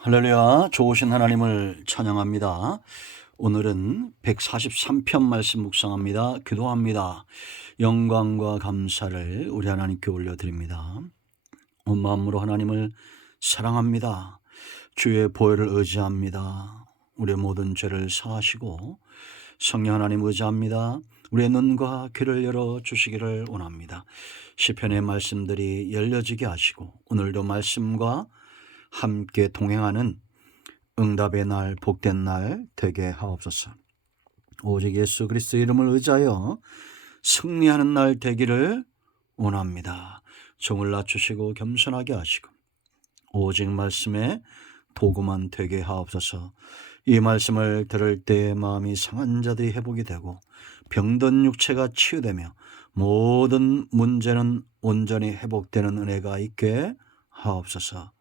할렐루야, 좋으신 하나님을 찬양합니다. 오늘은 143편 말씀 묵상합니다. 기도합니다. 영광과 감사를 우리 하나님께 올려드립니다. 온 마음으로 하나님을 사랑합니다. 주의 보혈을 의지합니다. 우리의 모든 죄를 사하시고 성령 하나님 의지합니다. 우리의 눈과 귀를 열어주시기를 원합니다. 시편의 말씀들이 열려지게 하시고 오늘도 말씀과 함께 동행하는 응답의 날, 복된 날 되게 하옵소서. 오직 예수 그리스도 이름을 의지하여 승리하는 날 되기를 원합니다. 종을 낮추시고 겸손하게 하시고 오직 말씀에 도구만 되게 하옵소서. 이 말씀을 들을 때 마음이 상한 자들이 회복이 되고 병든 육체가 치유되며 모든 문제는 온전히 회복되는 은혜가 있게 하옵소서.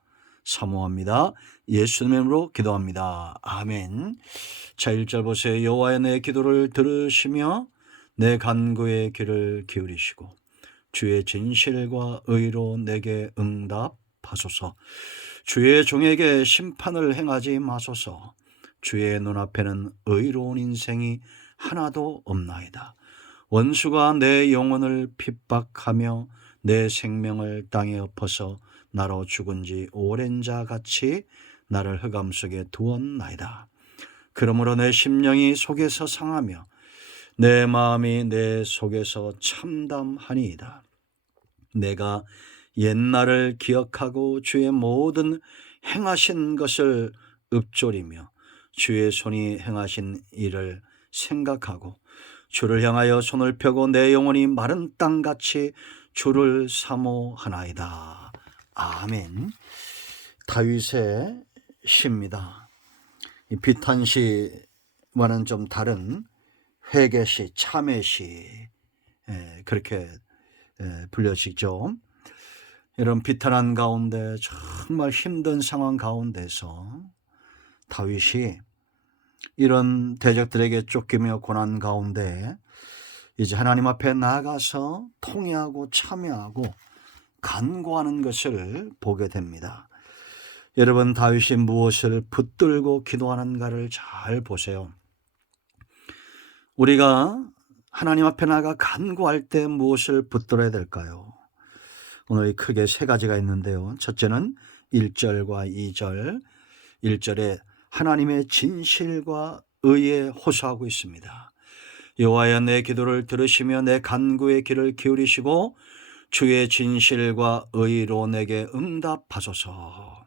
사모합니다. 예수님의 이름으로 기도합니다. 아멘. 자, 1절 보세요. 여호와여 내 기도를 들으시며 내 간구의 귀를 기울이시고 주의 진실과 의로 내게 응답하소서. 주의 종에게 심판을 행하지 마소서. 주의 눈앞에는 의로운 인생이 하나도 없나이다. 원수가 내 영혼을 핍박하며 내 생명을 땅에 엎어서 나로 죽은 지 오랜 자 같이 나를 흑암 속에 두었나이다. 그러므로 내 심령이 속에서 상하며 내 마음이 내 속에서 참담하니이다. 내가 옛날을 기억하고 주의 모든 행하신 것을 읊조리며 주의 손이 행하신 일을 생각하고 주를 향하여 손을 펴고 내 영혼이 마른 땅같이 주를 사모하나이다. 아멘. 다윗의 시입니다. 이 비탄시와는 좀 다른 회개시, 참회시, 그렇게 불려지죠. 이런 비탄한 가운데 정말 힘든 상황 가운데서 다윗이 이런 대적들에게 쫓기며 고난 가운데 이제 하나님 앞에 나아가서 통회하고 참회하고 간구하는 것을 보게 됩니다. 여러분, 다윗이 무엇을 붙들고 기도하는가를 잘 보세요. 우리가 하나님 앞에 나가 간구할 때 무엇을 붙들어야 될까요? 오늘 크게 세 가지가 있는데요. 첫째는 1절과 2절. 1절에 하나님의 진실과 의에 호소하고 있습니다. 여호와여 내 기도를 들으시며 내 간구의 귀를 기울이시고 주의 진실과 의로 내게 응답하소서.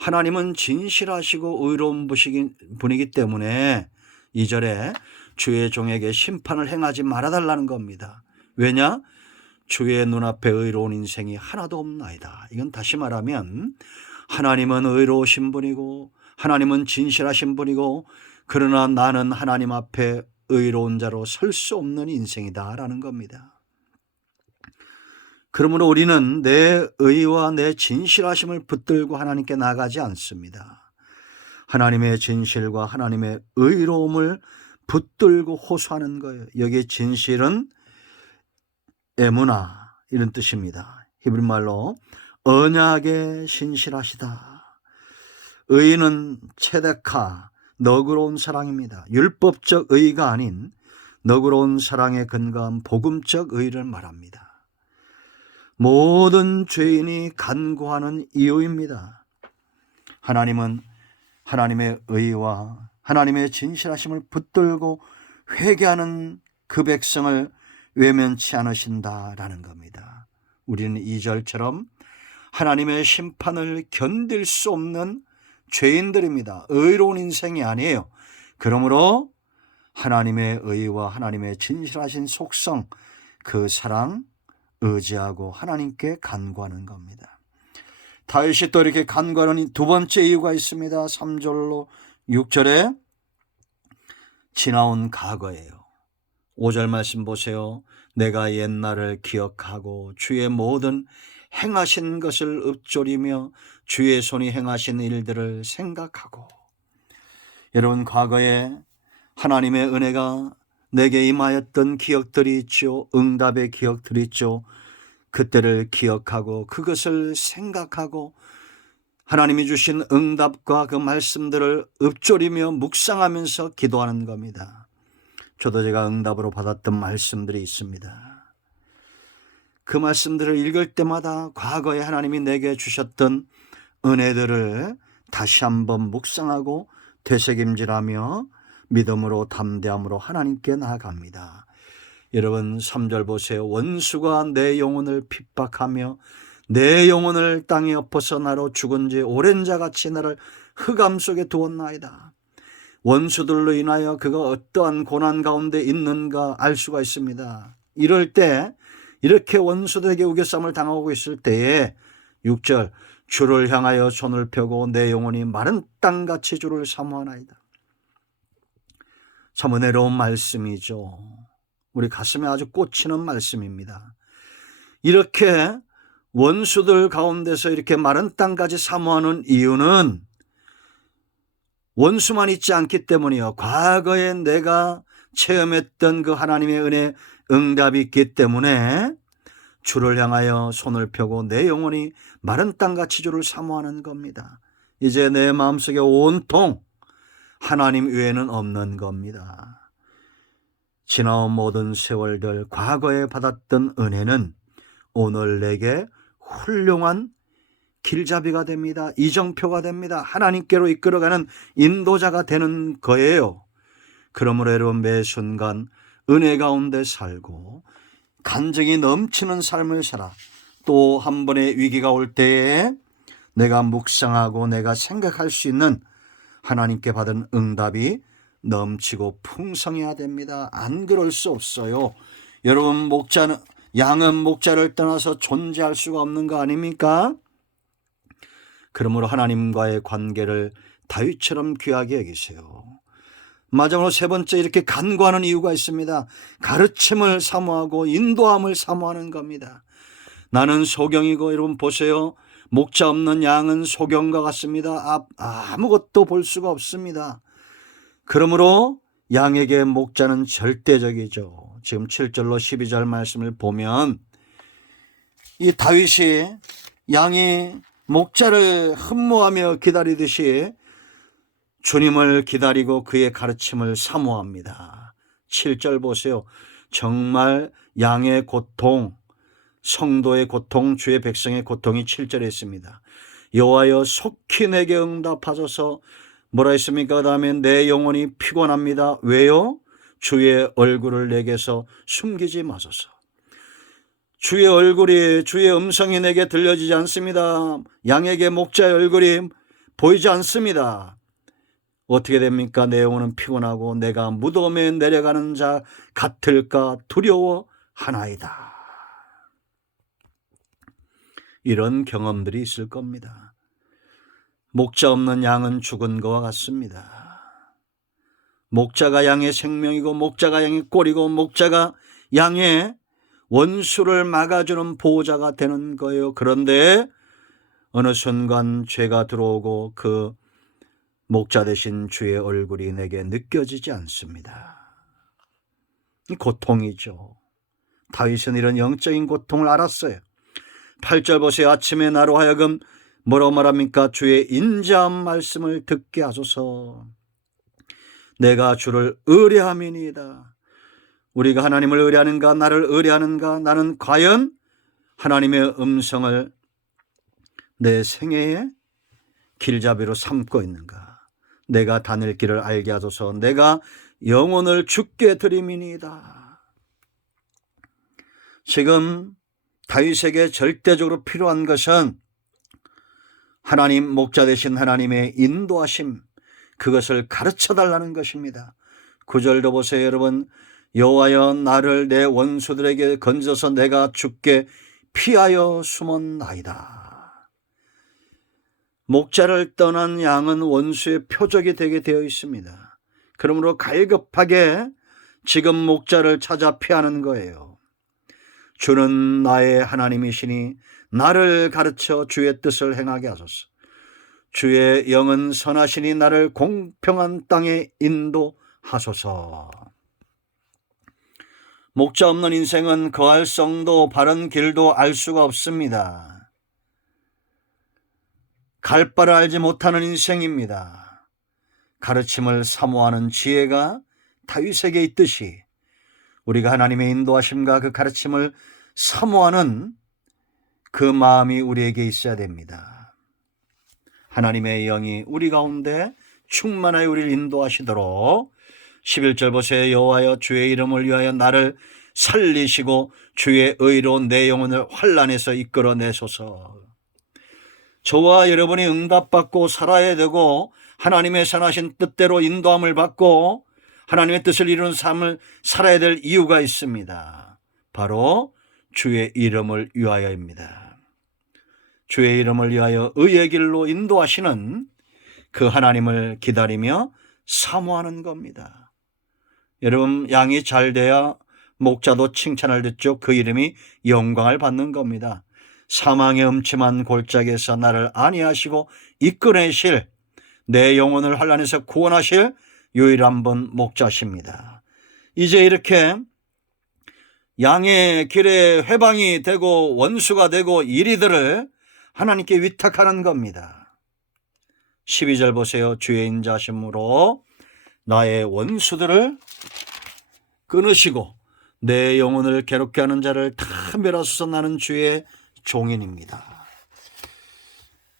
하나님은 진실하시고 의로운 분이기 때문에 2절에 주의 종에게 심판을 행하지 말아달라는 겁니다. 왜냐? 주의 눈앞에 의로운 인생이 하나도 없나이다. 이건 다시 말하면 하나님은 의로우신 분이고 하나님은 진실하신 분이고 그러나 나는 하나님 앞에 의로운 자로 설 수 없는 인생이다 라는 겁니다. 그러므로 우리는 내 의와 내 진실하심을 붙들고 하나님께 나가지 않습니다. 하나님의 진실과 하나님의 의로움을 붙들고 호소하는 거예요. 여기 진실은 에무나 이런 뜻입니다. 히브리 말로 언약에 신실하시다. 의는 체데카, 너그러운 사랑입니다. 율법적 의가 아닌 너그러운 사랑에 근거한 복음적 의를 말합니다. 모든 죄인이 간구하는 이유입니다. 하나님은 하나님의 의와 하나님의 진실하심을 붙들고 회개하는 그 백성을 외면치 않으신다라는 겁니다. 우리는 2절처럼 하나님의 심판을 견딜 수 없는 죄인들입니다. 의로운 인생이 아니에요. 그러므로 하나님의 의와 하나님의 진실하신 속성, 그 사랑, 의지하고 하나님께 간구하는 겁니다. 다윗이 또 이렇게 간구하는 두 번째 이유가 있습니다. 3절로 6절에 지나온 과거예요. 5절 말씀 보세요. 내가 옛날을 기억하고 주의 모든 행하신 것을 읊조리며 주의 손이 행하신 일들을 생각하고. 여러분, 과거에 하나님의 은혜가 내게 임하였던 기억들이 있죠. 응답의 기억들이 있죠. 그때를 기억하고 그것을 생각하고 하나님이 주신 응답과 그 말씀들을 읊조리며 묵상하면서 기도하는 겁니다. 저도 제가 응답으로 받았던 말씀들이 있습니다. 그 말씀들을 읽을 때마다 과거에 하나님이 내게 주셨던 은혜들을 다시 한번 묵상하고 되새김질하며 믿음으로 담대함으로 하나님께 나아갑니다. 여러분 3절 보세요. 원수가 내 영혼을 핍박하며 내 영혼을 땅에 엎어서 나로 죽은 지 오랜 자같이 나를 흑암 속에 두었나이다. 원수들로 인하여 그가 어떠한 고난 가운데 있는가 알 수가 있습니다. 이럴 때 이렇게 원수들에게 우겨쌈을 당하고 있을 때에 6절 주를 향하여 손을 펴고 내 영혼이 마른 땅같이 주를 사모하나이다. 참 은혜로운 말씀이죠. 우리 가슴에 아주 꽂히는 말씀입니다. 이렇게 원수들 가운데서 이렇게 마른 땅까지 사모하는 이유는 원수만 있지 않기 때문이요. 과거에 내가 체험했던 그 하나님의 은혜 응답이 있기 때문에 주를 향하여 손을 펴고 내 영혼이 마른 땅같이 주를 사모하는 겁니다. 이제 내 마음속에 온통 하나님 외에는 없는 겁니다. 지나온 모든 세월들 과거에 받았던 은혜는 오늘 내게 훌륭한 길잡이가 됩니다. 이정표가 됩니다. 하나님께로 이끌어가는 인도자가 되는 거예요. 그러므로 여러분 매 순간 은혜 가운데 살고 간증이 넘치는 삶을 살아 또 한 번의 위기가 올 때에 내가 묵상하고 내가 생각할 수 있는 하나님께 받은 응답이 넘치고 풍성해야 됩니다. 안 그럴 수 없어요. 여러분 양은 목자를 떠나서 존재할 수가 없는 거 아닙니까? 그러므로 하나님과의 관계를 다윗처럼 귀하게 여기세요. 마지막으로 세 번째 이렇게 간구하는 이유가 있습니다. 가르침을 사모하고 인도함을 사모하는 겁니다. 나는 소경이고 여러분 보세요. 목자 없는 양은 소경과 같습니다. 아무것도 볼 수가 없습니다. 그러므로 양에게 목자는 절대적이죠. 지금 7절로 12절 말씀을 보면 이 다윗이 양이 목자를 흠모하며 기다리듯이 주님을 기다리고 그의 가르침을 사모합니다. 7절 보세요. 정말 양의 고통, 성도의 고통, 주의 백성의 고통이 7절에 있습니다. 여호와여 속히 내게 응답하소서. 뭐라 했습니까? 그 다음에 내 영혼이 피곤합니다. 왜요? 주의 얼굴을 내게서 숨기지 마소서. 주의 얼굴이, 주의 음성이 내게 들려지지 않습니다. 양에게 목자의 얼굴이 보이지 않습니다. 어떻게 됩니까? 내 영혼은 피곤하고 내가 무덤에 내려가는 자 같을까 두려워하나이다. 이런 경험들이 있을 겁니다. 목자 없는 양은 죽은 것과 같습니다. 목자가 양의 생명이고 목자가 양의 꼴이고 목자가 양의 원수를 막아주는 보호자가 되는 거예요. 그런데 어느 순간 죄가 들어오고 그 목자 되신 주의 얼굴이 내게 느껴지지 않습니다. 이 고통이죠. 다윗은 이런 영적인 고통을 알았어요. 8절 보세요. 아침에 나로 하여금 뭐라고 말합니까? 주의 인자한 말씀을 듣게 하소서. 내가 주를 의뢰함이니이다. 우리가 하나님을 의뢰하는가, 나를 의뢰하는가, 나는 과연 하나님의 음성을 내 생애의 길잡이로 삼고 있는가. 내가 다닐 길을 알게 하소서. 내가 영혼을 주께 드림이니이다. 지금 다윗에게 절대적으로 필요한 것은 하나님 목자 되신 하나님의 인도하심, 그것을 가르쳐 달라는 것입니다. 9절도 보세요. 여러분, 여호와여 나를 내 원수들에게 건져서 내가 죽게 피하여 숨었나이다. 목자를 떠난 양은 원수의 표적이 되게 되어 있습니다. 그러므로 갈급하게 지금 목자를 찾아 피하는 거예요. 주는 나의 하나님이시니 나를 가르쳐 주의 뜻을 행하게 하소서. 주의 영은 선하시니 나를 공평한 땅에 인도하소서. 목자 없는 인생은 거할 성도 바른 길도 알 수가 없습니다. 갈 바를 알지 못하는 인생입니다. 가르침을 사모하는 지혜가 다윗에게 있듯이 우리가 하나님의 인도하심과 그 가르침을 사모하는 그 마음이 우리에게 있어야 됩니다. 하나님의 영이 우리 가운데 충만하여 우리를 인도하시도록 11절 보세요. 여호와여 주의 이름을 위하여 나를 살리시고 주의 의로운 내 영혼을 환난에서 이끌어내소서. 저와 여러분이 응답받고 살아야 되고 하나님의 선하신 뜻대로 인도함을 받고 하나님의 뜻을 이루는 삶을 살아야 될 이유가 있습니다. 바로 주의 이름을 위하여입니다. 주의 이름을 위하여 의의 길로 인도하시는 그 하나님을 기다리며 사모하는 겁니다. 여러분, 양이 잘 돼야 목자도 칭찬을 듣죠. 그 이름이 영광을 받는 겁니다. 사망의 음침한 골짜기에서 나를 안위하시고 이끌어내실 내 영혼을 환난에서 구원하실 유일한 분 목자십니다. 이제 이렇게 양의 길에 회방이 되고 원수가 되고 이리들을 하나님께 위탁하는 겁니다. 12절 보세요. 주의 인자심으로 나의 원수들을 끊으시고 내 영혼을 괴롭게 하는 자를 다 멸하소서. 나는 주의 종인입니다.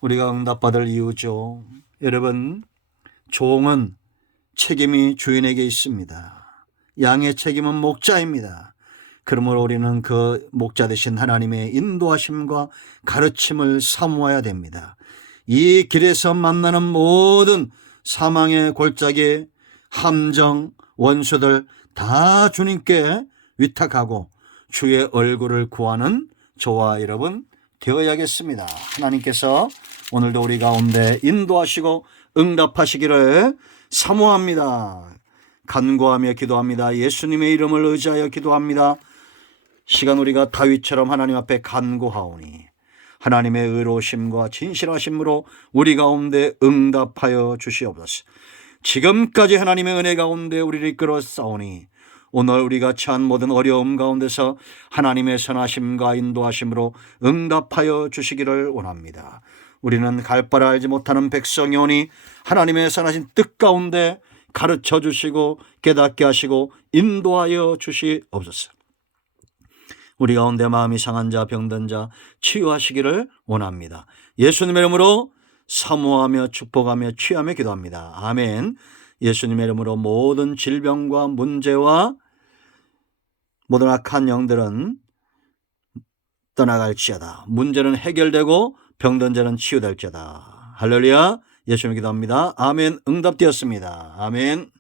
우리가 응답받을 이유죠. 여러분, 종은 책임이 주인에게 있습니다. 양의 책임은 목자입니다. 그러므로 우리는 그 목자 되신 하나님의 인도하심과 가르침을 사모해야 됩니다. 이 길에서 만나는 모든 사망의 골짜기, 함정, 원수들 다 주님께 위탁하고 주의 얼굴을 구하는 저와 여러분 되어야겠습니다. 하나님께서 오늘도 우리 가운데 인도하시고 응답하시기를 사모합니다. 간구하며 기도합니다. 예수님의 이름을 의지하여 기도합니다. 시간 우리가 다윗처럼 하나님 앞에 간구하오니 하나님의 의로우심과 진실하심으로 우리 가운데 응답하여 주시옵소서. 지금까지 하나님의 은혜 가운데 우리를 이끌어 싸우니 오늘 우리가 처한 모든 어려움 가운데서 하나님의 선하심과 인도하심으로 응답하여 주시기를 원합니다. 우리는 갈 바를 알지 못하는 백성이오니 하나님의 선하신 뜻 가운데 가르쳐 주시고 깨닫게 하시고 인도하여 주시옵소서. 우리 가운데 마음이 상한 자, 병든 자 치유하시기를 원합니다. 예수님의 이름으로 사모하며 축복하며 취하며 기도합니다. 아멘. 예수님의 이름으로 모든 질병과 문제와 모든 악한 영들은 떠나갈지어다. 문제는 해결되고 병든 자는 치유될지어다. 할렐루야. 예수님 기도합니다. 아멘. 응답되었습니다. 아멘.